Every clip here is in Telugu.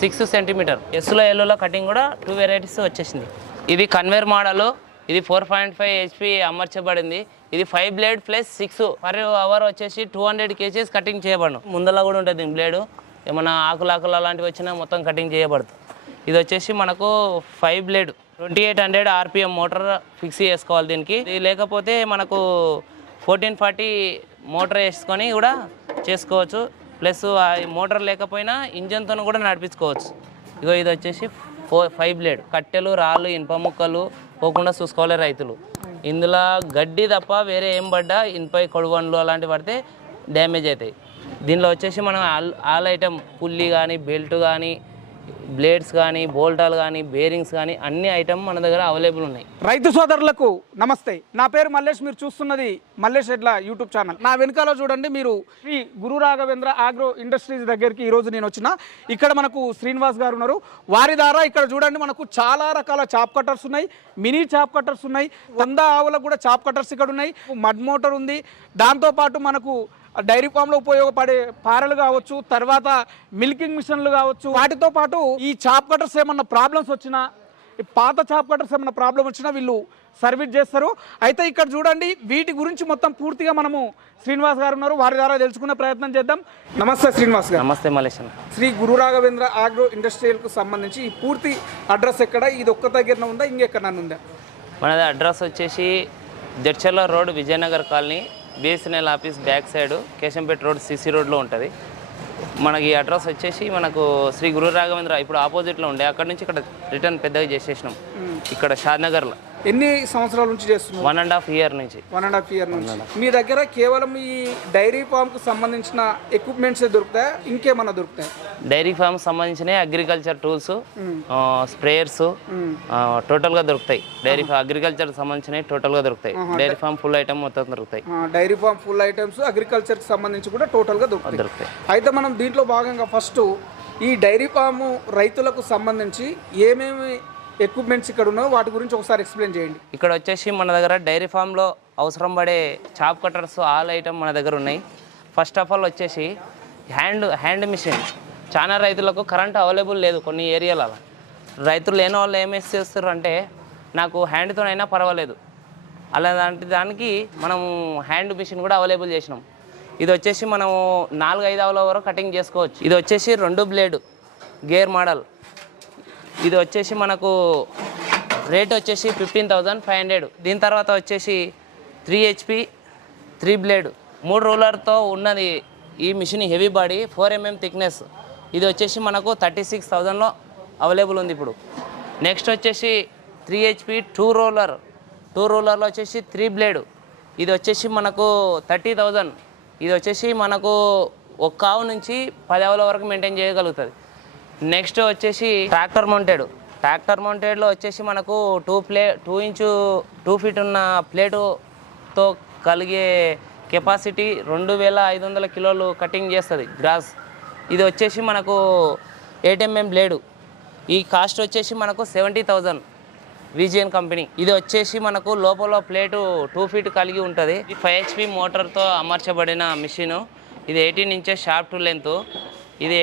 6 సెంటీమీటర్. ఎస్లో ఎల్లోలో కటింగ్ కూడా 2 వెరైటీస్ వచ్చేసింది. ఇది కన్వేర్ మోడల్. ఇది 4.5 HP అమర్చబడింది. ఇది 5 బ్లేడ్ ప్లస్ 6 పర్ అవర్ వచ్చేసి 200 kgs కటింగ్ చేయబడను. ముందలా కూడా ఉంటుంది బ్లేడు. ఏమన్నా ఆకులు అలాంటివి వచ్చినా మొత్తం కటింగ్ చేయబడుతుంది. ఇది వచ్చేసి మనకు 5 బ్లేడ్ 2800 RPM మోటార్ ఫిక్స్ చేసుకోవాలి దీనికి. ఇది లేకపోతే మనకు 1440 మోటార్ వేసుకొని కూడా చేసుకోవచ్చు. ప్లస్ మోటార్ లేకపోయినా ఇంజన్తో కూడా నడిపించుకోవచ్చు. ఇది వచ్చేసి 5 బ్లేడ్. కట్టెలు, రాళ్ళు, ఇనుప ముక్కలు పోకుండా చూసుకోవాలి రైతులు. ఇందులో గడ్డి తప్ప వేరే ఏం పడ్డా ఇనుపై కొడువన్లు అలాంటివి పడితే డ్యామేజ్ అవుతాయి. దీనిలో వచ్చేసి మనం ఆల్ ఐటమ్ పుల్లి కానీ, బెల్ట్ కానీ, బ్లేడ్స్ కానీ, బోల్టాలు కానీ, బేరింగ్స్ కానీ అన్ని ఐటమ్ మన దగ్గర అవైలబుల్ ఉన్నాయి. రైతు సోదరులకు నమస్తే. నా పేరు మల్లేష్. మీరు చూస్తున్నది మల్లేష్ ఎడ్ల యూట్యూబ్ ఛానల్. నా వెనకాల చూడండి, మీరు శ్రీ గురు రాఘవేంద్ర ఆగ్రో ఇండస్ట్రీస్ దగ్గరికి ఈరోజు నేను వచ్చిన. ఇక్కడ మనకు శ్రీనివాస్ గారు ఉన్నారు. వారి ద్వారా ఇక్కడ చూడండి మనకు చాలా రకాల చాప్ కట్టర్స్ ఉన్నాయి, మినీ చాప్ కట్టర్స్ ఉన్నాయి, 100 ఆవులకు కూడా చాప్ కట్టర్స్ ఇక్కడ ఉన్నాయి. మడ్ మోటార్ ఉంది. దాంతోపాటు మనకు డైరీ ఫామ్లో ఉపయోగపడే పారలు కావచ్చు, తర్వాత మిల్కింగ్ మిషన్లు కావచ్చు. వాటితో పాటు ఈ చాప్ కట్టర్స్ ఏమన్నా ప్రాబ్లమ్స్ వచ్చినా, పాత చాప్ కట్టర్స్ ఏమన్నా ప్రాబ్లం వచ్చినా వీళ్ళు సర్వీస్ చేస్తారు. అయితే ఇక్కడ చూడండి, వీటి గురించి మొత్తం పూర్తిగా మనము శ్రీనివాస్ గారు ఉన్నారు, వారి ద్వారా తెలుసుకునే ప్రయత్నం చేద్దాం. నమస్తే శ్రీనివాస్ గారు. నమస్తే మలేష్. శ్రీ గురు రాఘవేంద్ర ఆగ్రో ఇండస్ట్రియల్కు సంబంధించి ఈ పూర్తి అడ్రస్ ఎక్కడ? ఇది ఒక్క దగ్గర ఉందా, ఇంకెక్కడ ఉందా? మనది అడ్రస్ వచ్చేసి Jadcherla road, Vijayanagar colony, BSNL office back side, Keshampet road, CC రోడ్లో ఉంటుంది. మనకి అడ్రస్ వచ్చేసి మనకు శ్రీ గురు రాఘవేంద్ర ఇప్పుడు ఆపోజిట్లో ఉండే, అక్కడ నుంచి ఇక్కడ రిటర్న్ పెద్దగా చేసేసినాం. ఇక్కడ షాద్నగర్లో. ఎన్ని సంవత్సరాల నుంచి చేస్తున్నారు? 1.5 year నుంచి. 1.5 year నుంచి. మీ దగ్గర కేవలం ఈ డైరీ ఫామ్ కు సంబంధించిన ఎక్విప్మెంట్స్ దొరుకుతాయా, ఇంకేమన్నా దొరుకుతాయి? డైరీ ఫామ్ సంబంధించిన అగ్రికల్చర్ టూల్స్, స్ప్రేయర్స్ టోటల్గా దొరుకుతాయి. డైరీ ఫామ్ అగ్రికల్చర్ సంబంధించినవి టోటల్గా దొరుకుతాయి. డైరీ ఫామ్ ఫుల్ ఐటమ్ మొత్తం దొరుకుతాయి. Dairy farm full items agriculture సంబంధించి కూడా టోటల్గా దొరుకుతాయి. అయితే మనం దీంట్లో భాగంగా ఫస్ట్ ఈ డైరీ ఫామ్ రైతులకు సంబంధించి ఏమేమి ఎక్విప్మెంట్స్ ఇక్కడ ఉన్నాయో వాటి గురించి ఒకసారి ఎక్స్ప్లెయిన్ చేయండి. ఇక్కడ వచ్చేసి మన దగ్గర డైరీ ఫామ్లో అవసరం పడే చాప్ కట్టర్స్ ఆల్ ఐటమ్ మన దగ్గర ఉన్నాయి. ఫస్ట్ ఆఫ్ ఆల్ వచ్చేసి హ్యాండ్ మిషన్. చాలా రైతులకు కరెంట్ అవైలబుల్ లేదు కొన్ని ఏరియాలలో. రైతులు లేని వాళ్ళు ఏమేసి చేస్తారు అంటే, నాకు హ్యాండ్తోనైనా పర్వాలేదు అలాంటి దానికి మనం హ్యాండ్ మిషన్ కూడా అవైలబుల్ చేసినాం. ఇది వచ్చేసి మనము 4-5 ఆవుల వరకు కటింగ్ చేసుకోవచ్చు. ఇది వచ్చేసి 2 బ్లేడ్ గేర్ మోడల్. ఇది వచ్చేసి మనకు రేట్ వచ్చేసి 15,500. దీని తర్వాత వచ్చేసి 3 HP 3 బ్లేడ్ 3 రూలర్తో ఉన్నది. ఈ machine heavy body 4 mm thickness. ఇది వచ్చేసి మనకు 36,000లో అవైలబుల్ ఉంది ఇప్పుడు. నెక్స్ట్ వచ్చేసి 3 HP 2 రూలర్లో వచ్చేసి 3 బ్లేడ్. ఇది వచ్చేసి మనకు 30,000. ఇది వచ్చేసి మనకు ఒక ఆవు నుంచి 10 ఆవుల వరకు మెయింటైన్ చేయగలుగుతుంది. నెక్స్ట్ వచ్చేసి ట్రాక్టర్ మౌంటెడ్లో వచ్చేసి మనకు 2 feet ఉన్న ప్లేటుతో కలిగే కెపాసిటీ 2,500 కిలోలు కటింగ్ చేస్తుంది గ్రాస్. ఇది వచ్చేసి మనకు 8 mm బ్లేడు. ఈ కాస్ట్ వచ్చేసి మనకు 70,000 VGN కంపెనీ. ఇది వచ్చేసి మనకు లోపల ప్లేటు 2 feet కలిగి ఉంటుంది. 5 HP మోటార్తో అమర్చబడిన మిషను. ఇది 18 inches షాఫ్ట్ లెంత్. ఇది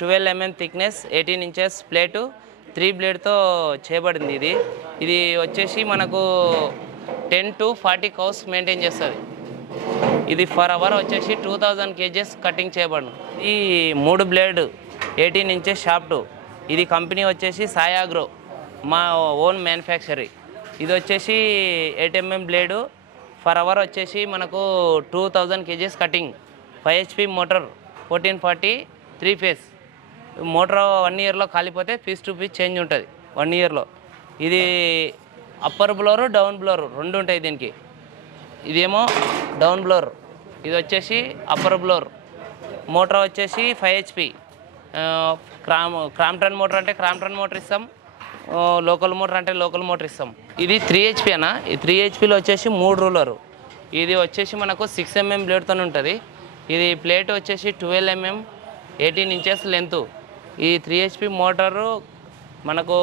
12 mm థిక్నెస్, 18 inches ప్లేటు, 3 బ్లేడ్తో చేయబడింది. ఇది వచ్చేసి మనకు 10 to 40 cows మెయింటైన్ చేస్తుంది. ఇది ఫర్ అవర్ వచ్చేసి 2000 kgs కటింగ్ చేయబడను. ఈ 3 బ్లేడ్ 18 inches షాఫ్ట్. ఇది కంపెనీ వచ్చేసి సాయాగ్రో, మా ఓన్ మ్యానుఫ్యాక్చరీ. ఇది వచ్చేసి 8 mm బ్లేడు. ఫర్ అవర్ వచ్చేసి మనకు 2000 kgs cutting. 5 HP motor, 1440 3 phase. Motor 1 yearలో కాలిపోతే పీస్ టు పీస్ చేంజ్ ఉంటుంది 1 yearలో. ఇది అప్పర్ బ్లోరు, డౌన్ బ్లోరు 2 ఉంటాయి దీనికి. ఇదేమో డౌన్ బ్లోర్, ఇది వచ్చేసి అప్పర్ బ్లోర్. మోటార్ వచ్చేసి 5 HP. క్రాంప్టన్ మోటార్ అంటే క్రాంప్టన్ మోటార్ ఇస్తాం, లోకల్ మోటార్ అంటే లోకల్ మోటార్ ఇస్తాం. ఇది 3 HP అన్న. ఈ 3 HPలో వచ్చేసి 3 రూలరు. ఇది వచ్చేసి మనకు 6 mm బ్లేడ్తో ఉంటుంది. ఇది ప్లేట్ వచ్చేసి 12 mm 18 inches లెంత్. ఈ 3 HP మోటారు మనకు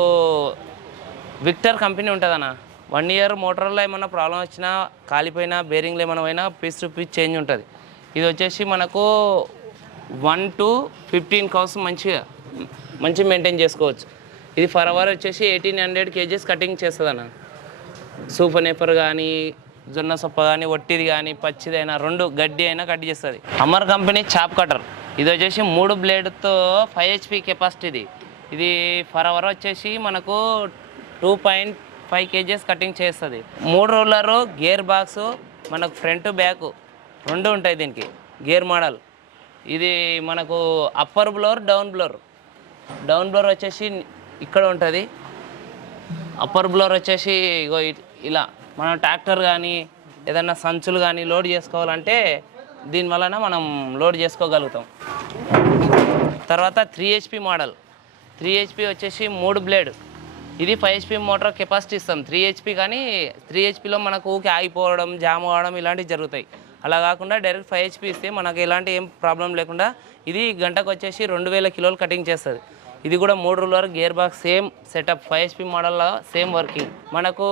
విక్టర్ కంపెనీ ఉంటుందన్న. 1 year మోటార్లో ఏమైనా ప్రాబ్లం వచ్చినా, కాలిపోయినా, బేరింగ్లో ఏమైనా పోయినా పీస్ టు పీస్ చేంజ్ ఉంటుంది. ఇది వచ్చేసి మనకు 1 to 15 cows మంచిగా మంచి మెయింటైన్ చేసుకోవచ్చు. ఇది ఫర్ అవర్ వచ్చేసి 1800 kgs కటింగ్ చేస్తుంది అన్న. సూపర్ నేపర్ కానీ, జొన్న సొప్ప కానీ, ఒట్టిది కానీ, పచ్చిదైనా 2 గడ్డి అయినా కట్ చేస్తుంది. Amar company chop cutter. ఇది వచ్చేసి 3 బ్లేడ్తో 5 HP కెపాసిటీది. ఇది ఫర్ అవర్ వచ్చేసి మనకు 2.5 kgs కటింగ్ చేస్తుంది. 3 రూలరు, గేర్ బాక్సు, మనకు ఫ్రంట్ బ్యాక్ 2 ఉంటాయి దీనికి. గేర్ మోడల్ ఇది మనకు upper blower, down blower. Down blower వచ్చేసి ఇక్కడ ఉంటుంది. అప్పర్ బ్లోర్ వచ్చేసి ఇగో ఇలా మనం ట్రాక్టర్ కానీ ఏదన్నా సంచులు కానీ లోడ్ చేసుకోవాలంటే దీని వలన మనం లోడ్ చేసుకోగలుగుతాం. తర్వాత 3 HP మోడల్. 3 HP వచ్చేసి 3 బ్లేడ్. ఇది 5 HP మోటార్ కెపాసిటీ ఇస్తాం 3 HP. కానీ 3 HPలో మనకు ఊకే ఆగిపోవడం, జామ్ అవ్వడం ఇలాంటివి జరుగుతాయి. అలా కాకుండా డైరెక్ట్ 5 HP ఇస్తే మనకు ఎలాంటి ఏం ప్రాబ్లం లేకుండా ఇది గంటకు వచ్చేసి 2000 కిలోలు కటింగ్ చేస్తుంది. ఇది కూడా 3 ruler, gear box, same setup 5 HP మోడల్లో సేమ్ వర్కింగ్. మనకు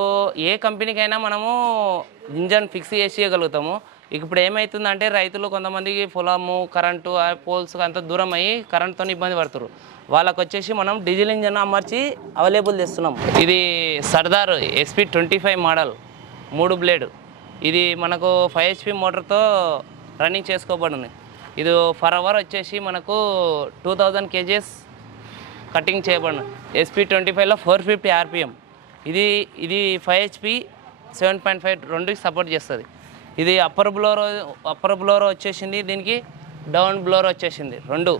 ఏ కంపెనీకైనా మనము ఇంజన్ ఫిక్స్ చేసి ఇవ్వగలుగుతాము. ఇప్పుడు ఏమవుతుందంటే రైతులు కొంతమందికి పొలము, కరెంటు, పోల్స్ అంత దూరం అయ్యి కరెంట్తో ఇబ్బంది పడుతున్నారు. వాళ్ళకు వచ్చేసి మనం డీజిల్ ఇంజన్ అమర్చి అవైలబుల్ చేస్తున్నాం. ఇది సర్దార్ SP25 మోడల్ 3 బ్లేడ్. ఇది మనకు 5 HP మోటార్తో రన్నింగ్ చేసుకోబడింది. ఇది ఫర్ అవర్ వచ్చేసి మనకు 2000 kgs కటింగ్ చేయబడిన. SP25లో 450 RPM. ఇది 5 HP 7.5 రెండుకి సపోర్ట్ చేస్తుంది. ఇది అప్పర్ బ్లోర్ వచ్చేసింది, దీనికి డౌన్ బ్లోర్ వచ్చేసింది 2.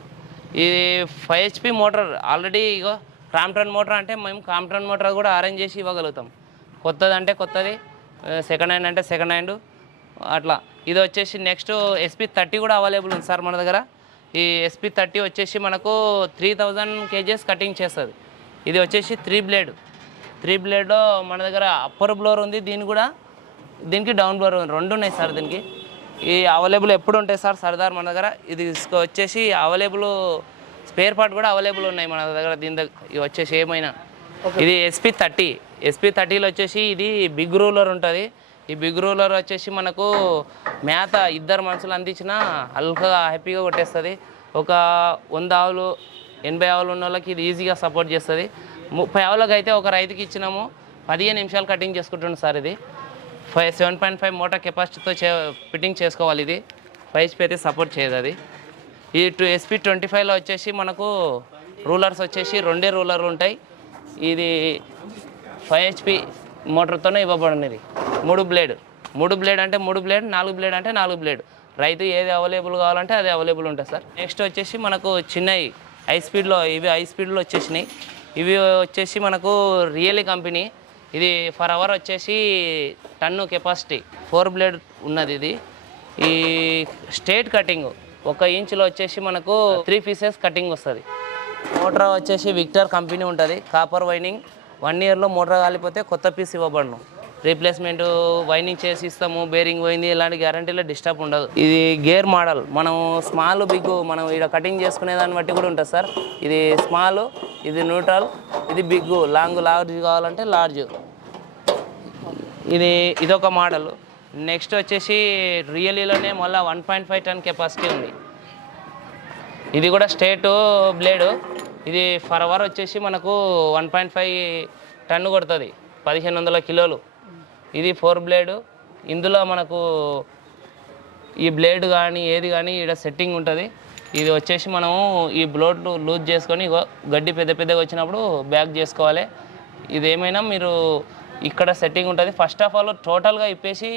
ఇది 5 HP మోటార్. ఆల్రెడీ ఇగో క్రాంప్టన్ మోటార్ అంటే మేము క్రాంప్టన్ మోటార్ కూడా అరేంజ్ చేసి ఇవ్వగలుగుతాం. కొత్తది అంటే కొత్తది, సెకండ్ హ్యాండ్ అంటే సెకండ్ హ్యాండ్ అట్లా. ఇది వచ్చేసి నెక్స్ట్ SP30 కూడా అవైలబుల్ ఉంది సార్ మన దగ్గర. ఈ SP30 వచ్చేసి మనకు 3000 kgs కటింగ్ చేస్తుంది. ఇది వచ్చేసి 3 బ్లేడ్. 3 బ్లేడ్లో మన దగ్గర అప్పర్ బ్లోర్ ఉంది, దీనికి డౌన్ బ్లోర్ ఉంది. 2 ఉన్నాయి సార్ దీనికి. ఈ అవైలబుల్ ఎప్పుడు ఉంటాయి సార్ సర్దార్ మన దగ్గర. ఇది వచ్చేసి అవైలబుల్ స్పేర్ పార్ట్ కూడా అవైలబుల్ ఉన్నాయి మన దగ్గర. ఇది వచ్చేసి ఏమైనా ఇది SP30లో వచ్చేసి ఇది బిగ్ రూలర్ ఉంటుంది. ఈ బిగ్ రూలర్ వచ్చేసి మనకు మేత 2 మనుషులు అందించినా హల్కగా హ్యాపీగా కొట్టేస్తుంది. ఒక 100 ఆవులు 80 ఆవులు ఉన్న వాళ్ళకి ఇది ఈజీగా సపోర్ట్ చేస్తుంది. 30 ఆవులకు అయితే ఒక రైతుకి ఇచ్చినాము 15 నిమిషాలు కటింగ్ చేసుకుంటుంది సార్. ఇది 7.5 మోటార్ కెపాసిటీతో ఫిట్టింగ్ చేసుకోవాలి. ఇది 5 HP అయితే సపోర్ట్ చేయదు. అది ఈ SP25లో వచ్చేసి మనకు రూలర్స్ వచ్చేసి 2 రూలర్లు ఉంటాయి. ఇది 5 HP మోటార్తోనే ఇవ్వబడినది. 3 బ్లేడ్ అంటే 3 బ్లేడ్, 4 బ్లేడ్ అంటే 4 బ్లేడ్. రైతు ఏది అవైలబుల్ కావాలంటే అది అవైలబుల్ ఉంటుంది సార్. నెక్స్ట్ వచ్చేసి మనకు చిన్నవి హై స్పీడ్లో, ఇవి హై స్పీడ్లో వచ్చేసినాయి. ఇవి వచ్చేసి మనకు రియలీ కంపెనీ. ఇది ఫర్ అవర్ వచ్చేసి 10 కెపాసిటీ 4 బ్లేడ్ ఉన్నది. ఇది ఈ స్ట్రేట్ కటింగ్ 1 ఇంచులో వచ్చేసి మనకు 3 పీసెస్ కటింగ్ వస్తుంది. మోటార్ వచ్చేసి విక్టర్ కంపెనీ ఉంటుంది. కాపర్ వైండింగ్ 1 ఇయర్లో మోటార్ కాలిపోతే కొత్త పీస్ ఇవ్వబడను. రీప్లేస్మెంట్ వైండింగ్ చేసి ఇస్తాము. బేరింగ్ పోయింది ఇలాంటి గ్యారంటీలో డిస్టర్బ్ ఉండదు. ఇది గేర్ మోడల్. మనం స్మాల్, బిగ్ మనం ఇక్కడ కటింగ్ చేసుకునే దాన్ని బట్టి కూడా ఉంటుంది సార్. ఇది స్మాల్, ఇది న్యూట్రల్, ఇది బిగ్. లార్జ్ కావాలంటే లార్జ్. ఇదొక మోడల్. నెక్స్ట్ వచ్చేసి రియలీలోనే మళ్ళీ 1.5 టన్ కెపాసిటీ ఉంది. ఇది కూడా స్ట్రేట్ బ్లేడు. ఇది ఫర్ అవర్ వచ్చేసి మనకు 1.5 టన్ను కొడుతుంది, 1500 కిలోలు. ఇది 4 బ్లేడు. ఇందులో మనకు ఈ బ్లేడ్ కానీ ఏది కానీ ఇక్కడ సెట్టింగ్ ఉంటుంది. ఇది వచ్చేసి మనము ఈ బ్లోడ్లు లూజ్ చేసుకొని గడ్డి పెద్దగా వచ్చినప్పుడు బ్యాక్ చేసుకోవాలి. ఇది ఏమైనా మీరు ఇక్కడ సెట్టింగ్ ఉంటుంది. ఫస్ట్ ఆఫ్ ఆల్ టోటల్గా ఇప్పేసి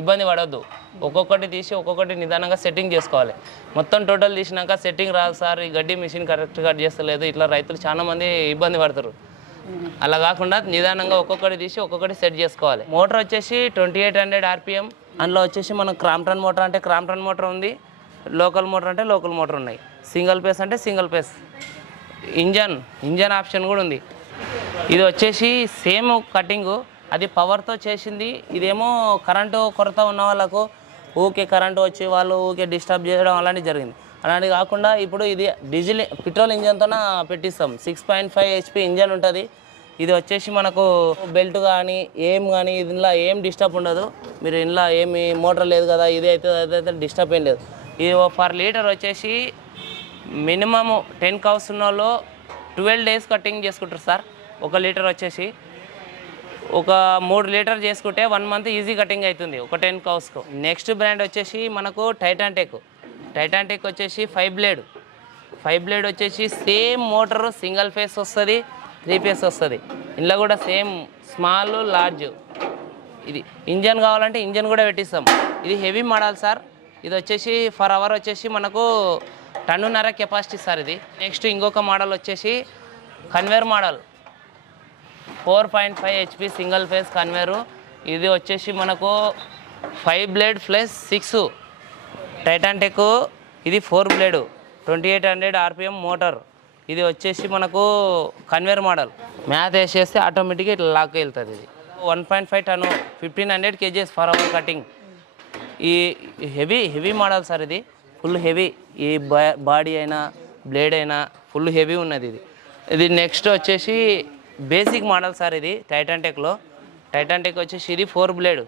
ఇబ్బంది పడద్దు. ఒక్కొక్కటి తీసి ఒక్కొక్కటి నిదానంగా సెట్టింగ్ చేసుకోవాలి. మొత్తం టోటల్ తీసినాక సెట్టింగ్ రాదు సార్, ఈ గడ్డి మిషన్ కరెక్ట్ కట్ చేస్తలేదు, ఇట్లా రైతులు చాలామంది ఇబ్బంది పడతారు. అలా కాకుండా నిదానంగా ఒక్కొక్కటి తీసి ఒక్కొక్కటి సెట్ చేసుకోవాలి. మోటార్ వచ్చేసి 2800 RPM. అందులో వచ్చేసి మనం క్రాంప్టన్ మోటార్ అంటే క్రాంప్టన్ మోటార్ ఉంది, లోకల్ మోటార్ అంటే లోకల్ మోటార్ ఉన్నాయి, సింగిల్ పేస్ అంటే సింగిల్ పేస్. ఇంజన్ ఆప్షన్ కూడా ఉంది. ఇది వచ్చేసి సేమ్ కటింగు, అది పవర్తో చేసింది. ఇదేమో కరెంటు కొరత ఉన్న వాళ్ళకు ఊకే కరెంటు వచ్చి వాళ్ళు ఊకే డిస్టర్బ్ చేయడం అలాంటివి జరిగింది. అలాంటివి కాకుండా ఇప్పుడు ఇది పెట్రోల్ ఇంజన్తోన పెట్టిస్తాం. 6.5 HP ఇంజన్ ఉంటుంది. ఇది వచ్చేసి మనకు బెల్ట్ కానీ ఇందులో ఏం డిస్టర్బ్ ఉండదు. మీరు ఇందులో ఏమి మోటార్ లేదు కదా, ఇది అయితే అదైతే డిస్టర్బ్ ఏం లేదు. ఇది పర్ లీటర్ వచ్చేసి మినిమమ్ 10 కౌస్ ఉన్న వాళ్ళు 12 డేస్ కటింగ్ చేసుకుంటారు సార్. 1 లీటర్ వచ్చేసి ఒక 3 లీటర్ చేసుకుంటే 1 మంత్ ఈజీ కటింగ్ అవుతుంది ఒక 10 కౌస్కు. నెక్స్ట్ బ్రాండ్ వచ్చేసి మనకు టైటాన్ టెక్ వచ్చేసి 5 బ్లేడ్ వచ్చేసి సేమ్ మోటారు సింగిల్ ఫేస్ వస్తుంది, 3 ఫేస్ వస్తుంది. ఇందులో కూడా సేమ్ స్మాల్ లార్జ్. ఇది ఇంజన్ కావాలంటే ఇంజన్ కూడా పెట్టిస్తాం. ఇది హెవీ మోడల్ సార్. ఇది వచ్చేసి ఫర్ అవర్ వచ్చేసి మనకు 1.5 టన్ను కెపాసిటీ సార్ ఇది. నెక్స్ట్ ఇంకొక మోడల్ వచ్చేసి conveyor model 4.5 HP single phase conveyor. ఇది వచ్చేసి మనకు 5 బ్లేడ్ ప్లస్ 6 టైటాన్ టెక్. ఇది 4 బ్లేడు 2800 RPM మోటార్. ఇది వచ్చేసి మనకు కన్వేర్ మోడల్. మ్యాథ్ వేసేస్తే ఆటోమేటిక్గా ఇట్లా లాక్ వెళ్తుంది. ఇది 1.5 ton 1500 kgs per hour cutting. ఈ హెవీ మోడల్ సార్. ఇది ఫుల్ హెవీ. ఈ బాడీ అయినా బ్లేడ్ అయినా ఫుల్ హెవీ ఉన్నది ఇది. నెక్స్ట్ వచ్చేసి బేసిక్ మోడల్ సార్. ఇది టైటాన్ టెక్ వచ్చేసి ఇది 4 బ్లేడ్.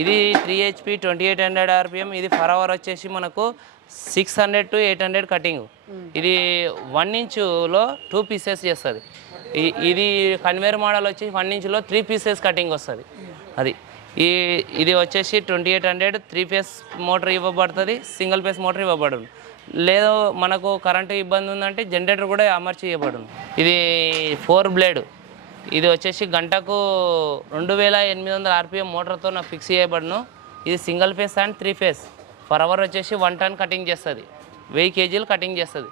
ఇది 3 HP 2800 RPM. ఇది ఫర్ అవర్ వచ్చేసి మనకు 600 to 800 కటింగ్. ఇది 1 ఇంచులో 2 పీసెస్ చేస్తుంది. ఇది కన్వేర్ మోడల్ వచ్చి 1 ఇంచులో 3 పీసెస్ కటింగ్ వస్తుంది. అది ఇది వచ్చేసి 2800 3 ఫేస్ మోటార్ ఇవ్వబడుతుంది, సింగిల్ ఫేస్ మోటార్ ఇవ్వబడును. లేదు మనకు కరెంటు ఇబ్బంది ఉందంటే జనరేటర్ కూడా అమర్చి ఇవ్వబడును. ఇది 4 బ్లేడ్. ఇది వచ్చేసి గంటకు 2800 RPM మోటార్తో ఫిక్స్ చేయబడును. ఇది single phase and 3 face. For hour వచ్చేసి 1 టన్ కటింగ్ చేస్తుంది, 1000 kg కటింగ్ చేస్తుంది.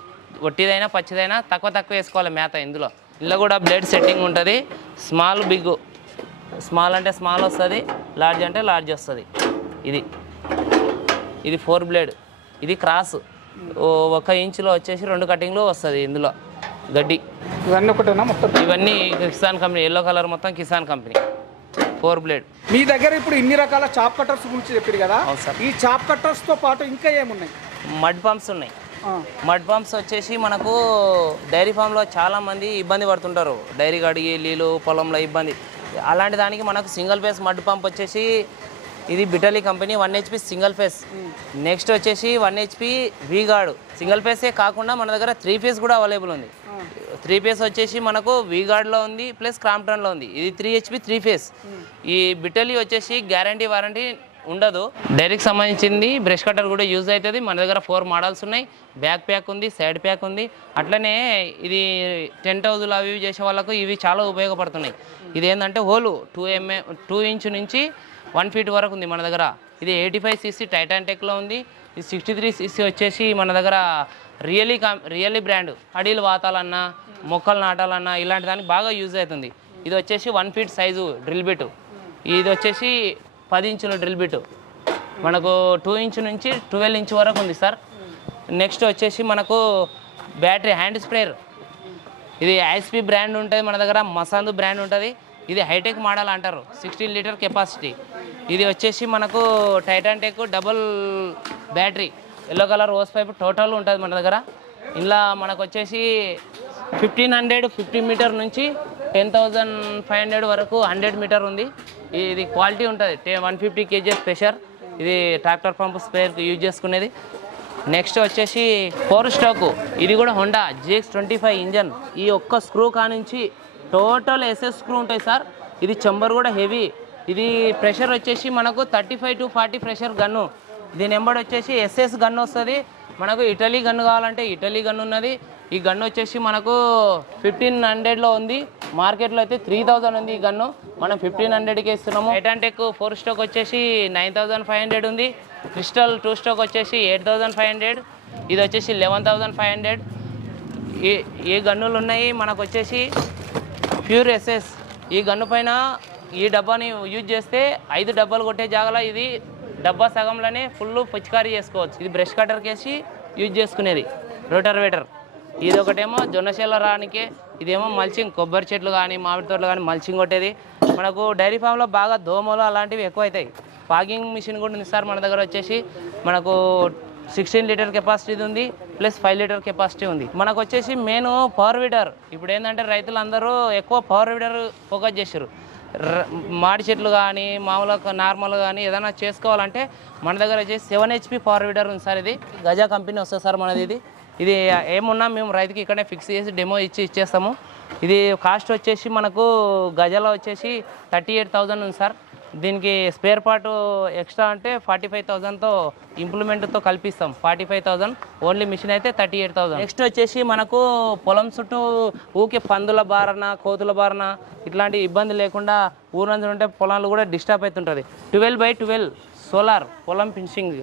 ఒట్టిదైనా పచ్చిదైనా తక్కువ వేసుకోవాలి మేత. ఇందులో కూడా బ్లేడ్ సెట్టింగ్ ఉంటుంది. Small big. స్మాల్ అంటే స్మాల్ వస్తుంది, లార్జ్ అంటే లార్జ్ వస్తుంది. ఇది 4 బ్లేడ్. ఇది క్రాస్ 1 ఇంచులో వచ్చేసి 2 కటింగ్లు వస్తుంది. ఇందులో గడ్డి ఇవన్నీ ఒకటేనా మొత్తం? ఇవన్నీ కిసాన్ కంపెనీ. ఎల్లో కలర్ మొత్తం కిసాన్ కంపెనీ 4 బ్లేడ్. మీ దగ్గర ఇప్పుడు ఇన్ని రకాల చాప్ కట్టర్స్ గురించి చెప్పారు కదా, ఈ చాప్ కట్టర్స్తో పాటు ఇంకా ఏమున్నాయి? మడ్ పంప్స్ ఉన్నాయి. మడ్ పంప్స్ వచ్చేసి మనకు డైరీ ఫామ్లో చాలామంది ఇబ్బంది పడుతుంటారు. డైరీ కడిగి నీళ్ళు పొలంలో ఇబ్బంది. అలాంటి దానికి మనకు సింగిల్ ఫేస్ మడ్ పంప్ వచ్చేసి ఇది బిటలీ company 1 HP single phase. Next వచ్చేసి 1 HP వీగార్డ్ సింగిల్ ఫేసే కాకుండా మన దగ్గర 3 ఫేస్ కూడా అవైలబుల్ ఉంది. 3 ఫేస్ వచ్చేసి మనకు వీగార్డ్లో ఉంది ప్లస్ క్రాంప్టన్లో ఉంది. ఇది 3 HP 3 ఫేస్. ఈ బిటలీ వచ్చేసి గ్యారంటీ వారంటీ ఉండదు. డైరీకి సంబంధించింది బ్రష్ కటర్ కూడా యూజ్ అవుతుంది. మన దగ్గర 4 మోడల్స్ ఉన్నాయి. బ్యాక్ ప్యాక్ ఉంది, సైడ్ ప్యాక్ ఉంది. అట్లనే ఇది టెంట్ హౌజులు అవి చేసే వాళ్ళకు ఇవి చాలా ఉపయోగపడుతున్నాయి. ఇది ఏంటంటే హోలు 2 ఇంచ్ నుంచి 1 ఫీట్ వరకు ఉంది మన దగ్గర. ఇది 85cc టైటాన్ టెక్లో ఉంది. ఇది 63cc వచ్చేసి మన దగ్గర రియల్లీ బ్రాండ్. అడీలు వాతాలన్నా మొక్కలు నాటాలన్నా ఇలాంటి దానికి బాగా యూజ్ అవుతుంది. ఇది వచ్చేసి 1 ఫీట్ సైజు డ్రిల్ బిట్. ఇది వచ్చేసి 10 ఇంచుల డ్రిల్ బిట్. మనకు 2 ఇంచ్ నుంచి 12 ఇంచ్ వరకు ఉంది సార్. నెక్స్ట్ వచ్చేసి మనకు బ్యాటరీ హ్యాండ్ స్ప్రేయర్. ఇది ఐఎస్పి బ్రాండ్ ఉంటుంది మన దగ్గర, మసాందు బ్రాండ్ ఉంటుంది. ఇది హైటెక్ మోడల్ అంటారు, 16 లీటర్ కెపాసిటీ. ఇది వచ్చేసి మనకు Titan tech double battery, yellow colour hose pipe total ఉంటుంది మన దగ్గర. ఇలా మనకు వచ్చేసి 1550 మీటర్ నుంచి 10,500 వరకు 100 మీటర్ ఉంది. ఇది క్వాలిటీ ఉంటుంది. 150 kgs ప్రెషర్. ఇది ట్రాక్టర్ పంప్ స్పేర్ యూజ్ చేసుకునేది. నెక్స్ట్ వచ్చేసి 4 స్ట్రోక్. ఇది కూడా హోండా GX25 ఇంజన్. ఈ ఒక్క స్క్రూ కానుంచి టోటల్ SS స్క్రూ ఉంటాయి సార్. ఇది చెంబర్ కూడా హెవీ. ఇది ప్రెషర్ వచ్చేసి మనకు 35 to 40 ప్రెషర్ గన్ను. దీని నెంబర్ వచ్చేసి SS గన్ను వస్తుంది. మనకు ఇటలీ గన్ను కావాలంటే ఇటలీ గన్ను ఉన్నది. ఈ గన్ను వచ్చేసి మనకు 1500లో ఉంది. మార్కెట్లో అయితే 3000 ఉంది ఈ గన్ను. మనం 1500కే ఇస్తున్నాము. టైటాన్ టెక్ 4 స్ట్రోక్ వచ్చేసి 9500 ఉంది. క్రిస్టల్ 2 స్ట్రోక్ వచ్చేసి 8500. ఇది వచ్చేసి 11500. ఈ గన్నులు ఉన్నాయి. మనకు వచ్చేసి ప్యూర్ SS. ఈ గన్ను పైన ఈ డబ్బాని యూజ్ చేస్తే 5 డబ్బాలు కొట్టే జాగాలో ఇది డబ్బా సగంలోనే ఫుల్ పిచికారీ చేసుకోవచ్చు. ఇది బ్రష్ కటర్ కేసి యూజ్ చేసుకునేది రోటర్వేటర్. ఇది ఒకటేమో జొన్న చేల రానికే, ఇదేమో మల్చింగ్, కొబ్బరి చెట్లు కానీ మామిడి తోటలు కానీ మల్చింగ్ కొట్టేది. మనకు డైరీ ఫామ్లో బాగా దోమలు అలాంటివి ఎక్కువ అవుతాయి. ఫాగింగ్ మిషన్ కూడా ఉంది సార్ మన దగ్గర. వచ్చేసి మనకు 16 లీటర్ కెపాసిటీ ఉంది ప్లస్ 5 లీటర్ కెపాసిటీ ఉంది. మనకు వచ్చేసి మెయిన్ పవర్ వీడర్. ఇప్పుడు ఏంటంటే రైతులందరూ ఎక్కువ పవర్ వీడర్ ఫోకస్ చేశారు. మాడి చెట్లు కానీ మామూలుగా నార్మల్ కానీ ఏదైనా చేసుకోవాలంటే మన దగ్గర వచ్చేసి 7 HP పవర్ వీడర్ ఉంది సార్. ఇది గజా కంపెనీ వస్తుంది సార్ మనది. ఇది ఇది ఏమున్నా మేము రైతుకి ఇక్కడే ఫిక్స్ చేసి డెమో ఇచ్చేస్తాము. ఇది కాస్ట్ వచ్చేసి మనకు గజాల వచ్చేసి 38,000 ఉంది సార్. దీనికి స్పేర్ పార్ట్ ఎక్స్ట్రా అంటే 45,000తో ఇంప్లిమెంట్తో కల్పిస్తాం. 45,000 ఓన్లీ మిషన్ అయితే 38,000. నెక్స్ట్ వచ్చేసి మనకు పొలం చుట్టూ ఊకే పందుల బారన కోతుల బారన ఇట్లాంటి ఇబ్బంది లేకుండా ఊరందరూ ఉంటే పొలాలు కూడా డిస్టర్బ్ అవుతుంటుంది. 12x12 సోలార్ పొలం ఫినిషింగ్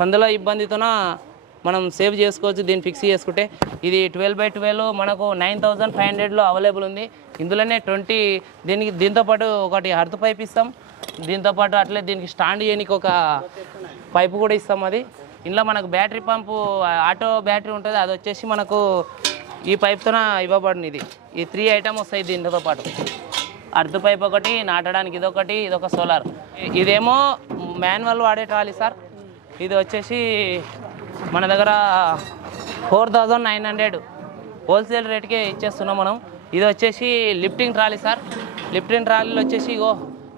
పందుల ఇబ్బందితోన మనం సేవ్ చేసుకోవచ్చు దీన్ని ఫిక్స్ చేసుకుంటే. ఇది 12x12 మనకు 9,500లో అవైలబుల్ ఉంది. ఇందులోనే 20 దీంతోపాటు ఒకటి అర్త్ పైప్ ఇస్తాం. దీంతోపాటు అట్లే దీనికి స్టాండ్ చేయడానికి ఒక పైపు కూడా ఇస్తాం. అది ఇందులో మనకు బ్యాటరీ పంపు ఆటో బ్యాటరీ ఉంటుంది, అది వచ్చేసి మనకు ఈ పైప్తోన ఇవ్వబడింది. ఈ 3 ఐటమ్ వస్తాయి దీంతో పాటు. అర్త్ పైప్ ఒకటి, నాటడానికి ఇదొకటి, ఇదొక సోలార్. ఇదేమో మాన్యువల్ వాడే ట్రాలీ సార్. ఇది వచ్చేసి మన దగ్గర 4,900 హోల్సేల్ రేట్కే ఇచ్చేస్తున్నాం మనం. ఇది వచ్చేసి లిఫ్టింగ్ ట్రాలీ సార్. లిఫ్టింగ్ ట్రాలీలు వచ్చేసి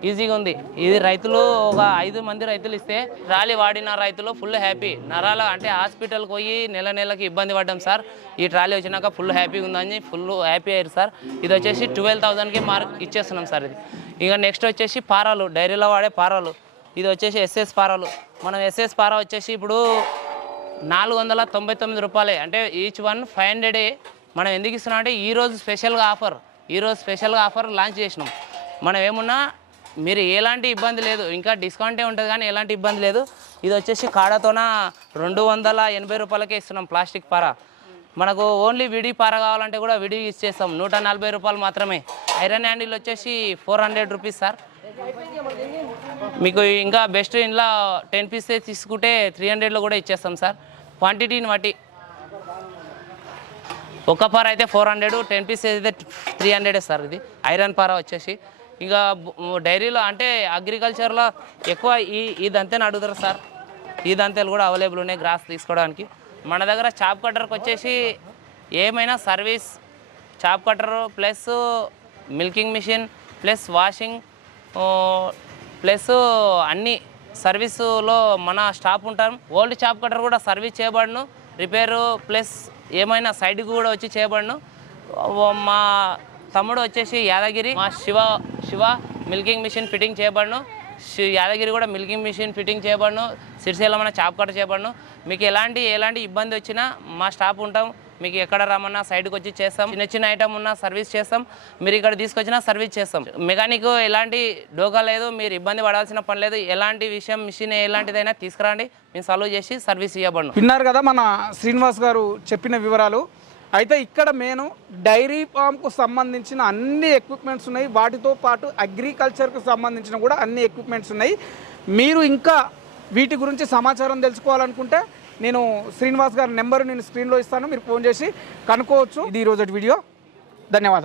ఈజీగా ఉంది. ఇది రైతులు ఒక 5 మంది రైతులు ఇస్తే ట్రాలీ వాడిన రైతులు ఫుల్ హ్యాపీ. నరాల అంటే హాస్పిటల్కి పోయి నెలకి ఇబ్బంది పడ్డాం సార్. ఈ ట్రాలీ వచ్చినాక ఫుల్ హ్యాపీగా ఉందని ఫుల్ హ్యాపీ అయ్యారు సార్. ఇది వచ్చేసి 12,000కి మార్క్ ఇచ్చేస్తున్నాం సార్. ఇది ఇక నెక్స్ట్ వచ్చేసి పారాలు, డైరీలో వాడే పారాలు. ఇది వచ్చేసి ఎస్ఎస్ పారాలు. మనం ఎస్ఎస్ పారా వచ్చేసి ఇప్పుడు 499 రూపాయలే, అంటే ఈచ్ వన్ 500. మనం ఎందుకు ఇస్తున్నాం అంటే ఈరోజు స్పెషల్గా ఆఫర్ లాంచ్ చేసినాం. మనం ఏమున్నా మీరు ఎలాంటి ఇబ్బంది లేదు, ఇంకా డిస్కౌంటే ఉంటుంది కానీ ఎలాంటి ఇబ్బంది లేదు. ఇది వచ్చేసి కాడతోన 280 రూపాయలకే ఇస్తున్నాం ప్లాస్టిక్ పార. మనకు ఓన్లీ విడి పార కావాలంటే కూడా విడి ఇచ్చేస్తాం, 140 రూపాయలు మాత్రమే. ఐరన్ హ్యాండిల్ వచ్చేసి 400 రూపీస్ సార్. మీకు ఇంకా బెస్ట్ ఇంట్లో 10 పీసెస్ తీసుకుంటే 300లో కూడా ఇచ్చేస్తాం సార్. క్వాంటిటీని బట్టి ఒక పార అయితే 400, 10 పీసెస్ అయితే 300 సార్. ఇది ఐరన్ పార వచ్చేసి. ఇంకా డైరీలో అంటే అగ్రికల్చర్లో ఎక్కువ ఈ దంతెని అడుగుతారు సార్. ఈ దంతెలు కూడా అవైలబుల్ ఉన్నాయి గ్రాస్ తీసుకోవడానికి. మన దగ్గర చాప్ కట్టర్కి వచ్చేసి ఏమైనా service, chop cutter plus milking machine plus washing plus అన్ని సర్వీసులో మన స్టాఫ్ ఉంటాం. ఓల్డ్ చాప్ కట్టర్ కూడా సర్వీస్ చేయబడను, రిపేరు ప్లస్ ఏమైనా సైడ్కి కూడా వచ్చి చేయబడను. మా తమ్ముడు వచ్చేసి యాదగిరి, మా శివ మిల్కింగ్ మిషన్ ఫిట్టింగ్ చేయబడను. యాదగిరి కూడా మిల్కింగ్ మిషన్ ఫిట్టింగ్ చేయబడను. సిరిసిల్ల మన చాప్ కట్టర్ చేయబడను. మీకు ఎలాంటి ఇబ్బంది వచ్చినా మా స్టాఫ్ ఉంటాం. మీకు ఎక్కడ రమ్మన్నా సైడ్కి వచ్చి చేస్తాం. చిన్న ఐటమ్ ఉన్నా సర్వీస్ చేస్తాం. మీరు ఇక్కడ తీసుకొచ్చినా సర్వీస్ చేస్తాం. మెకానిక్ ఎలాంటి డోకా లేదు, మీరు ఇబ్బంది పడాల్సిన పని లేదు. ఎలాంటి విషయం మిషన్ ఎలాంటిదైనా తీసుకురండి, మేము సాల్వ్ చేసి సర్వీస్ ఇవ్వబడను. విన్నారు కదా మన శ్రీనివాస్ గారు చెప్పిన వివరాలు. అయితే ఇక్కడ నేను డైరీ ఫామ్కు సంబంధించిన అన్ని ఎక్విప్మెంట్స్ ఉన్నాయి, వాటితో పాటు అగ్రికల్చర్కు సంబంధించిన కూడా అన్ని ఎక్విప్మెంట్స్ ఉన్నాయి. మీరు ఇంకా వీటి గురించి సమాచారం తెలుసుకోవాలనుకుంటే నేను శ్రీనివాస్ గారి నెంబర్ నేను స్క్రీన్లో ఇస్తాను, మీరు ఫోన్ చేసి కనుక్కోవచ్చు. ఇది ఈరోజు వీడియో. ధన్యవాదాలు.